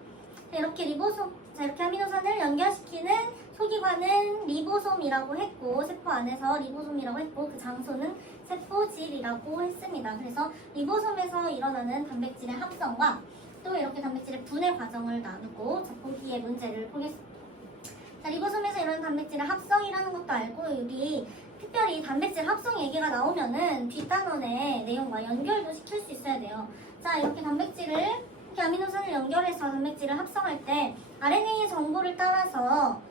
자, 이렇게 이렇게 아미노산을 연결시키는 소기관은 리보솜이라고 했고, 세포 안에서 리보솜이라고 했고, 그 장소는 세포질이라고 했습니다. 그래서 리보솜에서 일어나는 단백질의 합성과 또 이렇게 단백질의 분해 과정을 나누고, 자, 보기의 문제를 보겠습니다. 자, 리보솜에서 일어나는 단백질의 합성이라는 것도 알고, 여기 특별히 단백질 합성 얘기가 나오면은 뒷단원의 내용과 연결도 시킬 수 있어야 돼요. 자, 이렇게 이렇게 아미노산을 연결해서 단백질을 합성할 때 RNA의 정보를 따라서,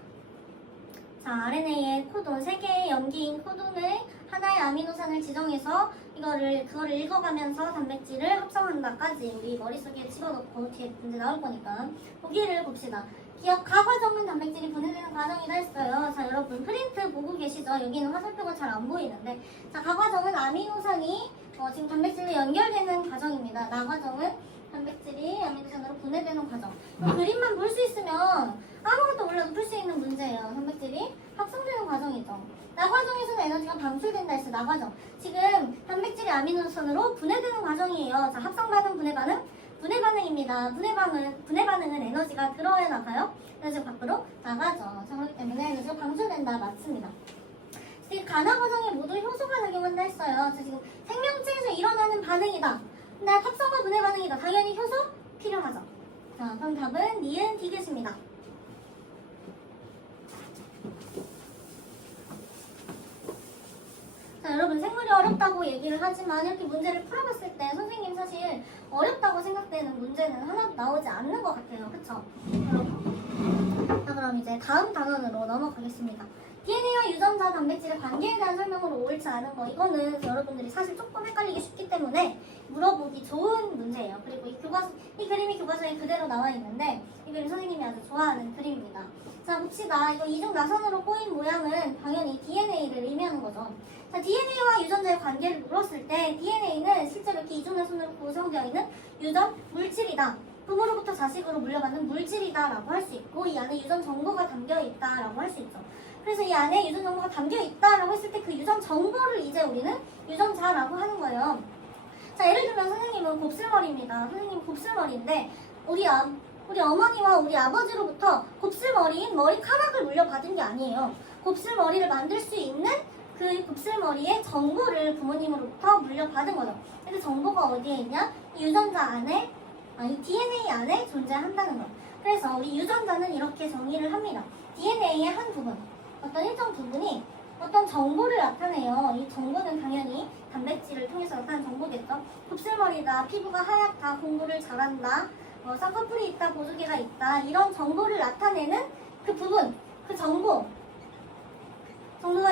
자, RNA의 코돈, 3개의 염기인 코돈을 하나의 아미노산을 지정해서 그거를 읽어가면서 단백질을 합성한다까지 우리 머릿속에 집어넣고 뒤에 문제 나올 거니까 보기를 봅시다. 기억, 가 과정은 단백질이 분해되는 과정이라 했어요. 자, 여러분 프린트 보고 계시죠? 여기는 화살표가 잘 안 보이는데, 자, 가 과정은 아미노산이 지금 단백질로 연결되는 과정입니다. 나 과정은 단백질이 아미노산으로 분해되는 과정. 그림만 볼 수 있으면 아무것도 몰라도 풀 수 있는 문제예요. 단백질이 합성되는 과정이죠. 나 과정에서는 에너지가 방출된다 했어요. 나 과정. 지금 단백질이 아미노산으로 분해되는 과정이에요. 자, 합성 반응, 분해 반응? 분해 반응입니다. 분해 반응은 에너지가 들어야 나가요. 에너지가 밖으로 나가죠. 자, 그렇기 때문에 에너지가 방출된다. 맞습니다. 지금 가나 과정에 모두 효소가 작용한다 했어요. 자, 지금 생명체에서 일어나는 반응이다. 근데 합성과 분해 반응이다. 당연히 효소 필요하죠. 자, 그럼 답은 니은 디귿입니다. 자, 여러분 생물이 어렵다고 얘기를 하지만 이렇게 문제를 풀어봤을 때 선생님 사실 어렵다고 생각되는 문제는 하나도 나오지 않는 것 같아요. 그쵸? 여러분. 자, 그럼 이제 다음 단원으로 넘어가겠습니다. DNA와 유전자 단백질의 관계에 대한 설명으로 옳지 않은 거, 이거는 여러분들이 사실 조금 헷갈리기 쉽기 때문에 물어보기 좋은 문제예요. 그리고 이 그림이 교과서에 그대로 나와 있는데 이 그림 선생님이 아주 좋아하는 그림입니다. 자, 봅시다. 이거 이중 나선으로 꼬인 모양은 당연히 DNA를 의미하는 거죠. 자, DNA와 유전자의 관계를 물었을 때 DNA는 실제로 이렇게 이중 나선으로 구성되어 있는 유전 물질이다. 부모로부터 자식으로 물려받는 물질이다라고 할 수 있고, 이 안에 유전 정보가 담겨 있다라고 할 수 있죠. 그래서 이 안에 유전 정보가 담겨 있다라고 했을 때 그 유전 정보를 이제 우리는 유전자라고 하는 거예요. 자, 예를 들면 선생님은 곱슬머리입니다. 선생님 곱슬머리인데 우리 어머니와 우리 아버지로부터 곱슬머리인 머리카락을 물려받은 게 아니에요. 곱슬머리를 만들 수 있는 그 곱슬머리의 정보를 부모님으로부터 물려받은 거죠. 근데 정보가 어디에 있냐? 이 유전자 안에, 이 DNA 안에 존재한다는 거예요. 그래서 우리 유전자는 이렇게 정의를 합니다. DNA의 한 부분, 어떤 일정 부분이 어떤 정보를 나타내요. 이 정보는 당연히 단백질을 통해서 나타난 정보겠죠. 곱슬머리다, 피부가 하얗다, 공부를 잘한다, 쌍꺼풀이 있다, 보조개가 있다, 이런 정보를 나타내는 그 부분, 그 정보가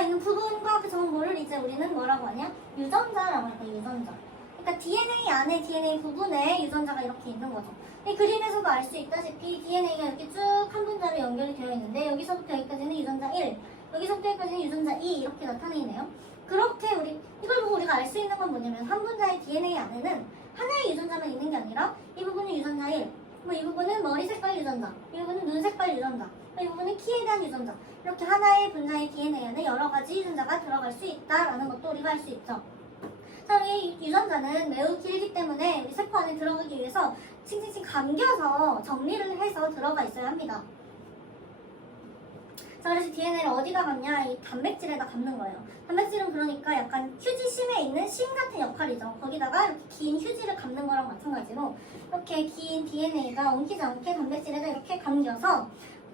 있는 부분과 그 정보를 이제 우리는 뭐라고 하냐? 유전자라고 할까, 유전자. 그러니까 DNA 안에 DNA 부분에 유전자가 이렇게 있는 거죠. 이 그림에서도 알 수 있다시피 DNA가 이렇게 쭉 한 분자로 연결이 되어 있는데 여기서부터 여기까지는 유전자 1, 여기서부터 여기까지는 유전자 2 이렇게 나타내네요. 그렇게 이걸 보고 우리가 알 수 있는 건 뭐냐면 한 분자의 DNA 안에는 하나의 유전자만 있는 게 아니라 이 부분은 유전자 1, 이 부분은 머리 색깔 유전자, 이 부분은 눈 색깔 유전자, 이 부분은 키에 대한 유전자, 이렇게 하나의 분자의 DNA 안에 여러 가지 유전자가 들어갈 수 있다라는 것도 우리가 알 수 있죠. 자, 이 유전자는 매우 길기 때문에 우리 세포 안에 들어가기 위해서 칭칭칭 감겨서 정리를 해서 들어가 있어야 합니다. 자, 그래서 DNA를 어디다 감냐? 이 단백질에다 감는 거예요. 단백질은 그러니까 약간 휴지심에 있는 심 같은 역할이죠. 거기다가 이렇게 긴 휴지를 감는 거랑 마찬가지로 이렇게 긴 DNA가 엉키지 않게 단백질에다 이렇게 감겨서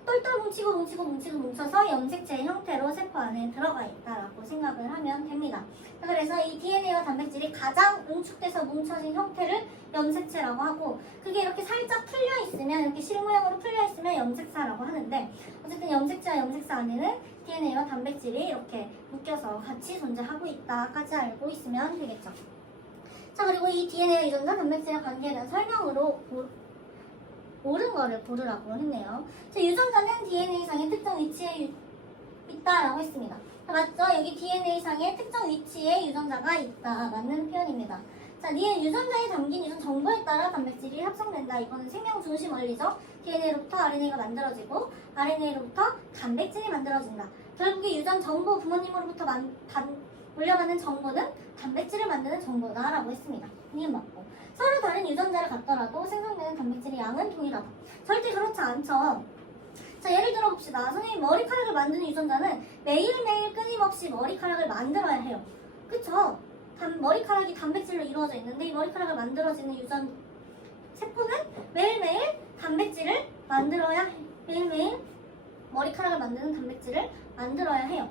똘똘 뭉쳐서 염색체 형태로 세포 안에 들어가 있다라고 생각을 하면 됩니다. 그래서 이 DNA와 단백질이 가장 응축돼서 뭉쳐진 형태를 염색체라고 하고, 그게 이렇게 살짝 풀려 있으면, 이렇게 실모양으로 풀려 있으면 염색사라고 하는데, 어쨌든 염색체와 염색사 안에는 DNA와 단백질이 이렇게 묶여서 같이 존재하고 있다까지 알고 있으면 되겠죠. 자, 그리고 이 DNA와 유전자 단백질의 관계에 대한 설명으로 옳은 거를 고르라고 했네요. 자, 유전자는 DNA상의 특정 위치에 있다라고 했습니다. 자, 맞죠? 여기 DNA상의 특정 위치에 유전자가 있다. 맞는 표현입니다. 자, 유전자에 담긴 유전 정보에 따라 단백질이 합성된다. 이거는 생명 중심 원리죠. DNA로부터 RNA가 만들어지고 RNA로부터 단백질이 만들어진다. 결국에 유전 정보, 부모님으로부터 물려가는 정보는 단백질을 만드는 정보다라고 했습니다. 이게 맞고. 서로 다른 유전자를 갖더라도 생성되는 단백질의 양은 동일하다. 절대 그렇지 않죠. 자, 예를 들어 봅시다. 선생님, 머리카락을 만드는 유전자는 매일매일 끊임없이 머리카락을 만들어야 해요. 그쵸? 머리카락이 단백질로 이루어져 있는데 이 머리카락을 만들어지는 세포는 매일매일 단백질을 매일매일 머리카락을 만드는 단백질을 만들어야 해요.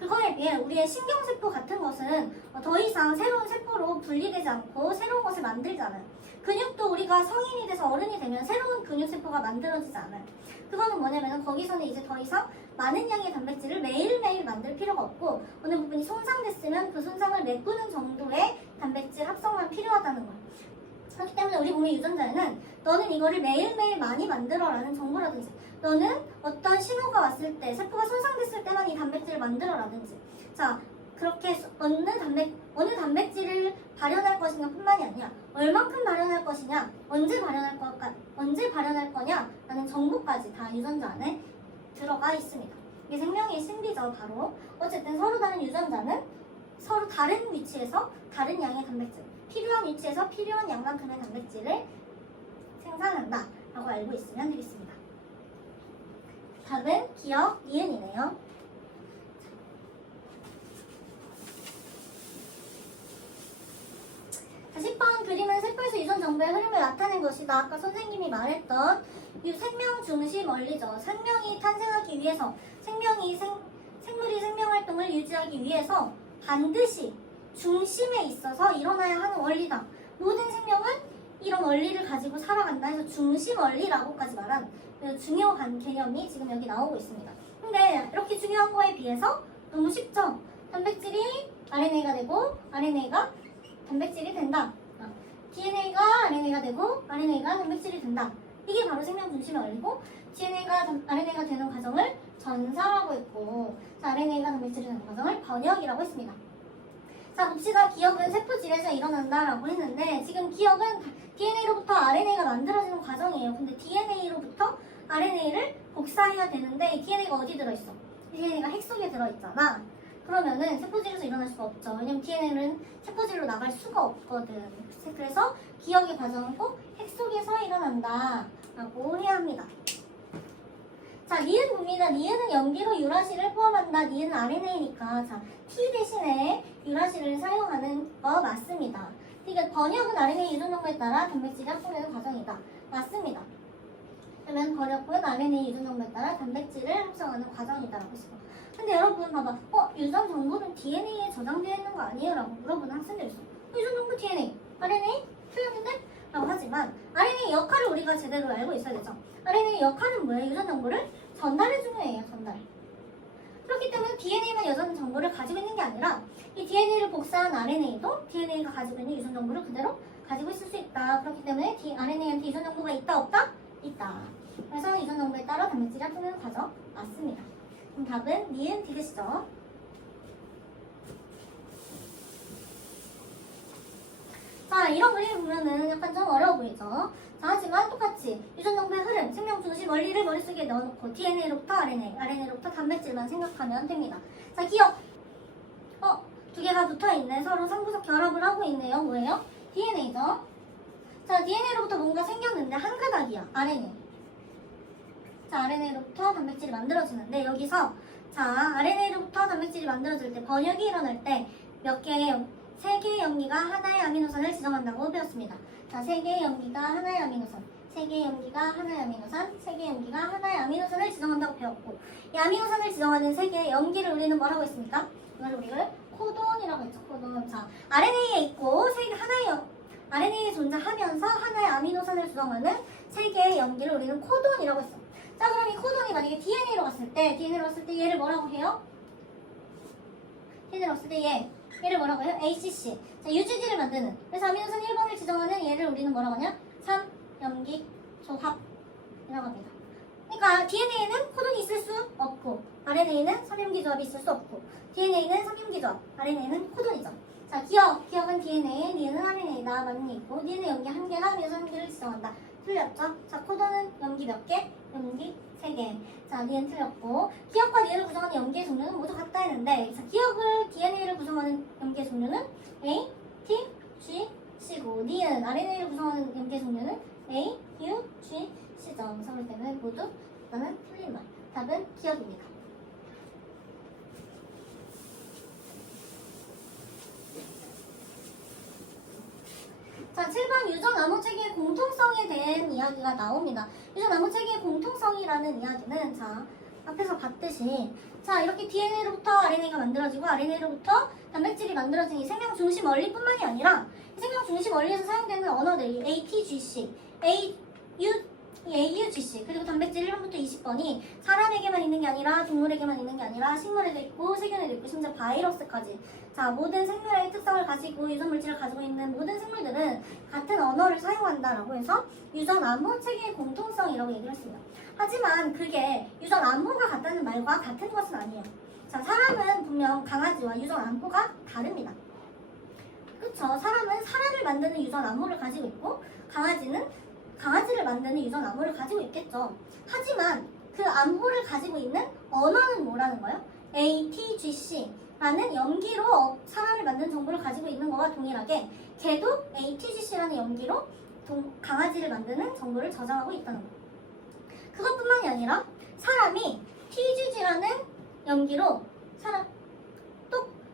그거에 비해 우리의 신경세포 같은 것은 더 이상 새로운 세포로 분리되지 않고 새로운 것을 만들지 않아요. 근육도 우리가 성인이 돼서 어른이 되면 새로운 근육세포가 만들어지지 않아요. 그거는 뭐냐면 거기서는 이제 더 이상 많은 양의 단백질을 매일매일 만들 필요가 없고 어느 부분이 손상됐으면 그 손상을 메꾸는 정도의 단백질 합성만 필요하다는 거예요. 그렇기 때문에 우리 몸의 유전자에는 너는 이거를 매일매일 많이 만들어라는 정보라든지 너는 어떤 신호가 왔을 때 세포가 손상됐을 때만 이 단백질을 만들어라든지 자 그렇게 어느 단백질을 발현할 것인가 뿐만이 아니라 얼만큼 발현할 것이냐 언제 발현할 거냐 라는 정보까지 다 유전자 안에 들어가 있습니다. 이게 생명의 신비죠. 바로 어쨌든 서로 다른 유전자는 서로 다른 위치에서 다른 양의 단백질 필요한 위치에서 필요한 양만큼의 단백질을 생산한다 라고 알고 있으면 되겠습니다. 답은 기억 니은이네요. 자, 10번 그림은 세포에서 유전 정보의 흐름을 나타낸 것이다. 아까 선생님이 말했던 이 생명 중심 원리죠. 생명이 탄생하기 위해서, 생물이 생명 활동을 유지하기 위해서 반드시 중심에 있어서 일어나야 하는 원리다. 모든 생명은 이런 원리를 가지고 살아간다 해서 중심 원리라고까지 말한 중요한 개념이 지금 여기 나오고 있습니다. 근데 이렇게 중요한 거에 비해서 너무 쉽죠? 단백질이 RNA가 되고 RNA가 단백질이 된다. DNA가 RNA가 되고 RNA가 단백질이 된다. 이게 바로 생명 중심의 원리고, DNA가 RNA가 되는 과정을 전사라고 했고, RNA가 단백질이 되는 과정을 번역이라고 했습니다. 자, 봅시다. 기억은 세포질에서 일어난다라고 했는데, 지금 기억은 DNA로부터 RNA가 만들어지는 과정이에요. 근데 DNA로부터 RNA를 복사해야 되는데, DNA가 어디 들어있어? DNA가 핵 속에 들어있잖아. 그러면은 세포질에서 일어날 수가 없죠. 왜냐면 DNA는 세포질로 나갈 수가 없거든. 그래서 기억의 과정은 꼭 핵 속에서 일어난다 라고 해야 합니다. 자, 니은 봅니다. 니은은 염기로 유라시를 포함한다. 니은은 RNA니까 자, T 대신에 유라시를 사용하는 거 맞습니다. 그러니까 번역은 RNA 유전 정보에 따라 단백질이 합성되는 과정이다. 맞습니다. 그러면 번역은 RNA 유전 정보에 따라 단백질을 합성하는 과정이다라고 했어요. 근데 여러분 봐봐. 유전 정보는 DNA에 저장되어 있는 거 아니에요? 라고 물어보는 학생들 있어. 유전 정보 DNA, RNA 틀렸는데? 라고 하지만 RNA 역할을 우리가 제대로 알고 있어야 되죠. RNA 역할은 뭐예요? 유전 정보를 전달해주는 애예요. 전달. 그렇기 때문에 DNA만 유전 정보를 가지고 있는 게 아니라 이 DNA를 복사한 RNA도 DNA가 가지고 있는 유전 정보를 그대로 가지고 있을 수 있다. 그렇기 때문에 RNA한테 유전 정보가 있다 없다? 있다. 그래서 유전 정보에 따라 단백질이 합성되는 과정 맞습니다. 그럼 답은 니은 디귿이죠. 자, 이런 그림 보면은 약간 좀 어려워 보이죠? 자, 하지만 똑같이 유전 정보의 흐름, 생명 중심 원리를 머릿속에 넣어놓고 DNA로부터 RNA, RNA로부터 단백질만 생각하면 됩니다. 자, 기억. 두 개가 붙어있네. 서로 상부석 결합을 하고 있네요. 뭐예요? DNA죠. 자, DNA로부터 뭔가 생겼는데 한 가닥이야. RNA. 자, RNA로부터 단백질이 만들어지는데 여기서 자, RNA로부터 단백질이 만들어질 때 번역이 일어날 때 몇 개의 세 개의 염기가 하나의 아미노산을 지정한다고 배웠습니다. 자, 세 개의 염기가 하나의 아미노산, 세 개의 염기가 하나의 아미노산, 세 개의 염기가 하나의 아미노산을 지정한다고 배웠고, 이 아미노산을 지정하는 세 개의 염기를 우리는 뭐라고 했습니까? 이걸 우리가 코돈이라고 했죠. 코돈. 자, RNA에 있고 RNA에 존재하면서 하나의 아미노산을 지정하는 세 개의 염기를 우리는 코돈이라고 했어. 자, 그럼 이 코돈이 만약에 DNA로 갔을 때 얘를 뭐라고 해요? DNA로 갔을 때 얘를 뭐라고 해요? ACC. 자, UGG를 만드는. 그래서 아미노산 1번을 지정하는 얘를 우리는 뭐라고 하냐? 3염기 조합이라고 합니다. 그러니까 DNA에는 코돈이 있을 수 없고, RNA에는 3염기 조합이 있을 수 없고, DNA는 3염기 조합, RNA는 코돈이죠. 자, 기억은 DNA, 니은은 RNA다. 맞는 게 있고, DNA 염기 1개가 아미노산 1개를 지정한다. 틀렸죠? 자, 코돈은 염기 몇 개? 염기 3개. 자, 니은 틀렸고, 기억과 니은을 구성하는 염기의 종류는 모두 같다 했는데, 자, 기억을 DNA를 구성하는 염기의 종류는 A, T, G, C고, 니은 RNA를 구성하는 염기의 종류는 A, U, G, C죠. 그렇기 때문에 모두 일단은 틀린 말. 답은 기억입니다. 자, 7번 유전 암호 체계의 공통성에 대한 이야기가 나옵니다. 유전 암호 체계의 공통성이라는 이야기는 자, 앞에서 봤듯이 자, 이렇게 DNA로부터 RNA가 만들어지고 RNA로부터 단백질이 만들어진 이 생명 중심 원리뿐만이 아니라 이 생명 중심 원리에서 사용되는 언어들이 ATGC, AUGC 그리고 단백질 1번부터 20번이 사람에게만 있는 게 아니라 동물에게만 있는 게 아니라 식물에도 있고 세균에도 있고 심지어 바이러스까지 자, 모든 생물의 특성을 가지고 유전 물질을 가지고 있는 모든 생물들은 같은 언어를 사용한다라고 해서 유전 암호 체계의 공통성이라고 얘기를 했습니다. 하지만 그게 유전 암호가 같다는 말과 같은 것은 아니에요. 자, 사람은 분명 강아지와 유전 암호가 다릅니다. 그쵸? 사람은 사람을 만드는 유전 암호를 가지고 있고 강아지는 강아지를 만드는 유전 암호를 가지고 있겠죠. 하지만 그 암호를 가지고 있는 언어는 뭐라는 거예요? ATGC라는 염기로 사람을 만드는 정보를 가지고 있는 거와 동일하게 걔도 ATGC라는 염기로 강아지를 만드는 정보를 저장하고 있다는 거예요. 그것뿐만이 아니라 사람이 TGG라는 염기로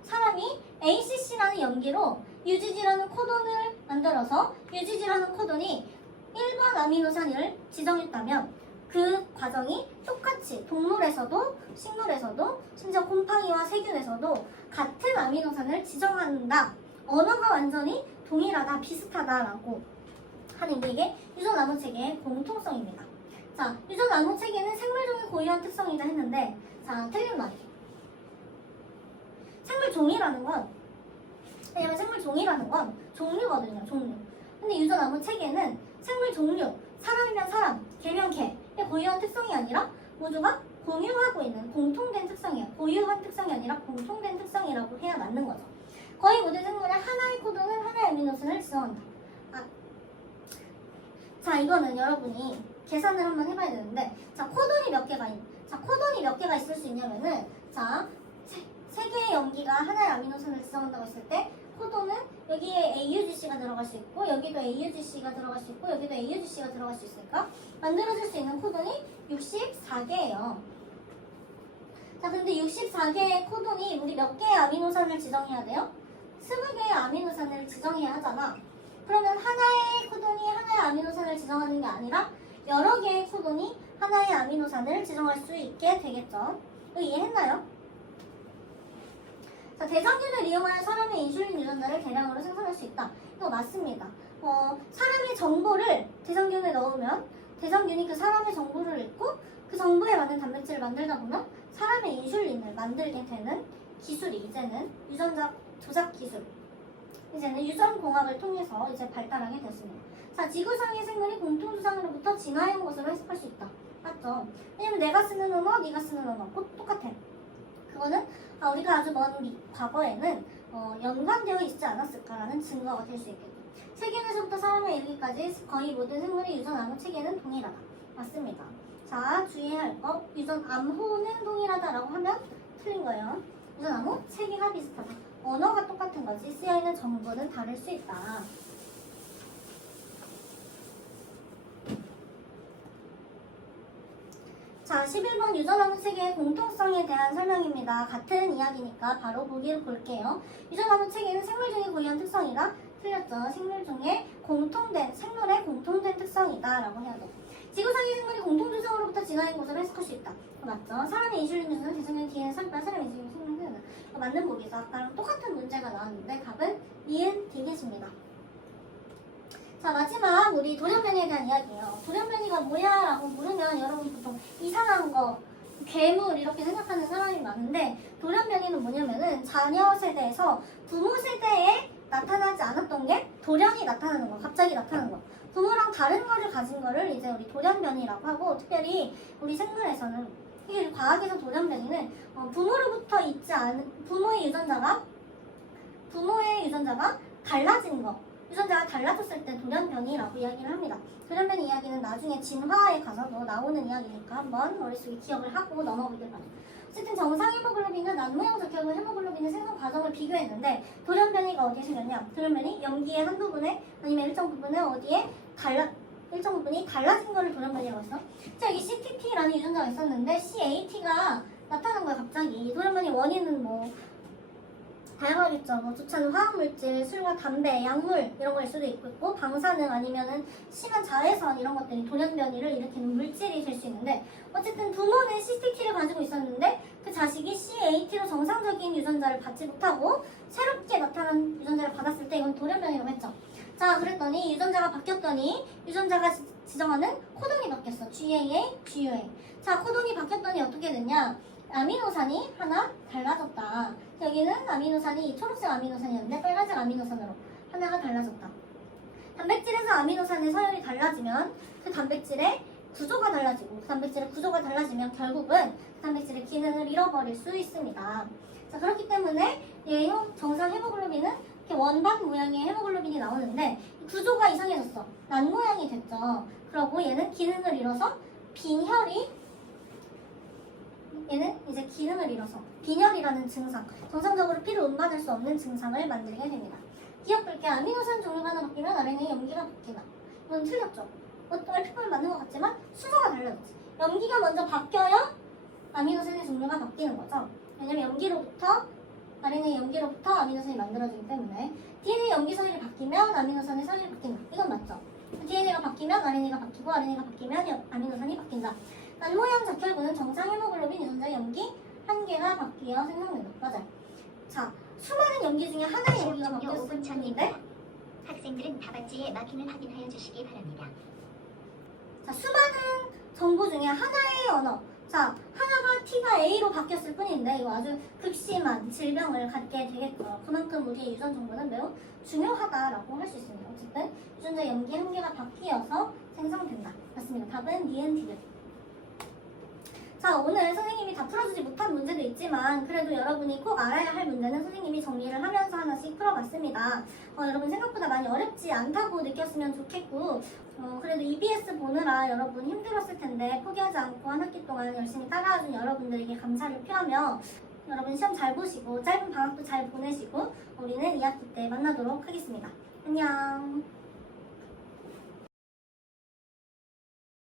사람이 ACC라는 염기로 UGG라는 코돈을 만들어서 UGG라는 코돈이 1번 아미노산을 지정했다면 그 과정이 똑같이 동물에서도 식물에서도 심지어 곰팡이와 세균에서도 같은 아미노산을 지정한다. 언어가 완전히 동일하다, 비슷하다라고 하는 게 이게 유전나무 체계의 공통성입니다. 자, 유전나무 체계는 생물종이 고유한 특성이다 했는데, 자, 틀린 말이에요. 생물종이라는 건, 왜냐면 생물종이라는 건 종류거든요, 종류. 근데 유전나무 체계는 생물 종류, 사람이면 사람, 개면 개의 고유한 특성이 아니라 모두가 공유하고 있는 공통된 특성이에요. 고유한 특성이 아니라 공통된 특성이라고 해야 맞는 거죠. 거의 모든 생물의 하나의 코드는 하나의 아미노산을 지정한다. 자, 이거는 여러분이 계산을 한번 해봐야 되는데, 자, 코돈이 몇 개가 코돈이 몇 개가 있을 수 있냐면은, 자, 세 개의 염기가 하나의 아미노산을 지정한다고 했을 때, 코돈은 여기에 AUGC가 들어갈 수 있고, 여기도 AUGC가 들어갈 수 있고, 여기도 AUGC가 들어갈 수 있으니까 만들어질 수 있는 코돈이 64개예요. 자, 근데 64개의 코돈이 우리 몇 개의 아미노산을 지정해야 돼요? 20개의 아미노산을 지정해야 하잖아. 그러면 하나의 코돈이 하나의 아미노산을 지정하는 게 아니라 여러 개의 코돈이 하나의 아미노산을 지정할 수 있게 되겠죠. 이거 이해했나요? 자, 대장균을 이용하여 사람의 인슐린 유전자를 대량으로 생산할 수 있다. 이거 맞습니다. 사람의 정보를 대장균에 넣으면 대장균이 그 사람의 정보를 읽고 그 정보에 맞는 단백질을 만들다 보면 사람의 인슐린을 만들게 되는 기술이 이제는 유전자 조작 기술, 이제는 유전공학을 통해서 이제 발달하게 됐습니다. 자, 지구상의 생물이 공통조상으로부터 진화해온 것으로 해석할 수 있다. 맞죠? 왜냐면 내가 쓰는 언어, 네가 쓰는 언어 똑같아. 그거는 우리가 아주 먼 과거에는 연관되어 있지 않았을까라는 증거가 될 수 있겠죠. 세균에서부터 사람에 이르기까지 거의 모든 생물의 유전암호 체계는 동일하다. 맞습니다. 자, 주의해야 할 거, 유전암호는 동일하다라고 하면 틀린 거예요. 유전암호 체계가 비슷하다. 언어가 똑같은 거지 쓰여있는 정보는 다를 수 있다. 자, 11번 유전암호 체계의 공통성에 대한 설명입니다. 같은 이야기니까 바로 보기를 볼게요. 유전암호 체계는 생물종이 고유한 특성이다. 틀렸죠. 생물의 공통된 특성이다 라고 해야 돼. 지구상의 생물이 공통조상으로부터 진화한 것으로 해석할 수 있다. 맞죠. 사람의 인슐린 유전은 대장균 DNA 삽입한 사람의 인슐린 생명은 맞는 보기죠. 아까랑 똑같은 문제가 나왔는데 답은 이은 디귿입니다. 자, 마지막 우리 돌연변이에 대한 이야기예요. 돌연변이가 뭐야? 라고 물으면 여러분 보통 이상한 거, 괴물 이렇게 생각하는 사람이 많은데 돌연변이는 뭐냐면은 자녀 세대에서 부모 세대에 나타나지 않았던 게 돌연이 나타나는 거, 갑자기 나타나는 거. 부모랑 다른 거를 가진 거를 이제 우리 돌연변이라고 하고, 특별히 우리 생물에서는, 이게 과학에서 돌연변이는 부모로부터 있지 않은 부모의 유전자가 달라진 거, 유전자가 달라졌을 때 돌연변이라고 이야기를 합니다. 돌연변이 이야기는 나중에 진화에 가서도 나오는 이야기니까 한번 머릿속에 기억을 하고 넘어보길 바랍니다. 어쨌든 정상 헤모글로빈과 난모형 적혈구 헤모글로빈의 생성 과정을 비교했는데 돌연변이가 어디에 생겼냐? 돌연변이 염기의 한 부분에 아니면 일정 부분에 일정 부분이 달라진 거를 돌연변이라고 했어. 자, 여기 CTT라는 유전자가 있었는데 CAT가 나타난 거야 갑자기. 돌연변이 원인은 뭐 다양하겠죠. 뭐 좋지 않은 화학물질, 술과 담배, 약물 이런 거일 수도 있고 방사능 아니면은 심한 자외선 이런 것들이 돌연변이를 일으키는 물질이 될 수 있는데, 어쨌든 부모는 CTT를 가지고 있었는데 그 자식이 CAT로 정상적인 유전자를 받지 못하고 새롭게 나타난 유전자를 받았을 때 이건 돌연변이라고 했죠. 자, 그랬더니 유전자가 바뀌었더니 유전자가 지정하는 코돈이 바뀌었어. GAA, GUA. 자, 코돈이 바뀌었더니 어떻게 됐냐? 아미노산이 하나 달라졌다. 여기는 아미노산이 초록색 아미노산이었는데 빨간색 아미노산으로 하나가 달라졌다. 단백질에서 아미노산의 서열이 달라지면 그 단백질의 구조가 달라지고, 그 단백질의 구조가 달라지면 결국은 그 단백질의 기능을 잃어버릴 수 있습니다. 자, 그렇기 때문에 정상 헤모글로빈은 이렇게 원반 모양의 헤모글로빈이 나오는데 구조가 이상해졌어. 난 모양이 됐죠. 그러고 얘는 기능을 잃어서 얘는 이제 기능을 잃어서 빈혈이라는 증상, 정상적으로 피를 운반할 수 없는 증상을 만들게 됩니다. 기억 볼게. 아미노산 종류가 하나 바뀌면 RNA 염기가 바뀌나. 이건 틀렸죠. 얼핏 보면 맞는 것 같지만 순서가 달라졌지. 염기가 먼저 바뀌어야 아미노산의 종류가 바뀌는 거죠. 왜냐면 염기로부터 RNA 염기로부터 아미노산이 만들어지기 때문에 DNA 염기 서열이 바뀌면 아미노산의 서열이 바뀐다. 이건 맞죠? DNA가 바뀌면 RNA가 바뀌고 RNA가 바뀌면 아미노산이 바뀐다. 모양 적혈구는 정상 헤모글로빈 유전자 염기 한 개가 바뀌어 생성된다. 맞아요. 자, 수많은 염기 중에 하나의 염기가 바뀌었을 뿐인데 학생들은 답안지에 막히는 확인하여 주시기 바랍니다. 자, 수많은 정보 중에 하나의 언어. 자, 하나가 T가 A로 바뀌었을 뿐인데 이거 아주 극심한 질병을 갖게 되겠고요. 그만큼 우리의 유전 정보는 매우 중요하다라고 할 수 있습니다. 어쨌든 유전자 염기 한 개가 바뀌어서 생성된다. 맞습니다. 답은 니은디귿. 자, 오늘 선생님이 다 풀어주지 못한 문제도 있지만 그래도 여러분이 꼭 알아야 할 문제는 선생님이 정리를 하면서 하나씩 풀어봤습니다. 여러분 생각보다 많이 어렵지 않다고 느꼈으면 좋겠고 그래도 EBS 보느라 여러분 힘들었을 텐데 포기하지 않고 한 학기 동안 열심히 따라와준 여러분들에게 감사를 표하며 여러분 시험 잘 보시고 짧은 방학도 잘 보내시고 우리는 2학기 때 만나도록 하겠습니다. 안녕.